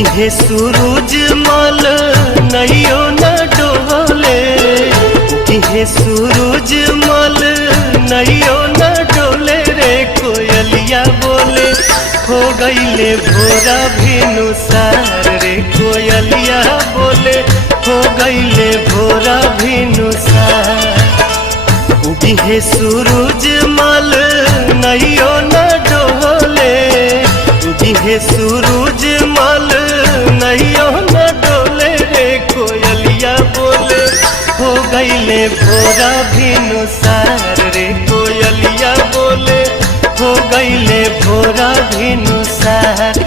उगिहे सूरज मल नैयो न डोले, उगिहे सूरज मल नैयो न डोले रे कोयलिया बोले हो गईले भोरा भिनुसार रे कोयलिया बोले हो गईले भोरा भिनुसार। उगिहे सूरज मल नैयो न डोले, उगिहे सूरज मल नैयो न डोले रे कोयलिया बोले हो गईले भोरा भिनुसार रे कोयलिया बोले हो गईले भोरा भिनुसार।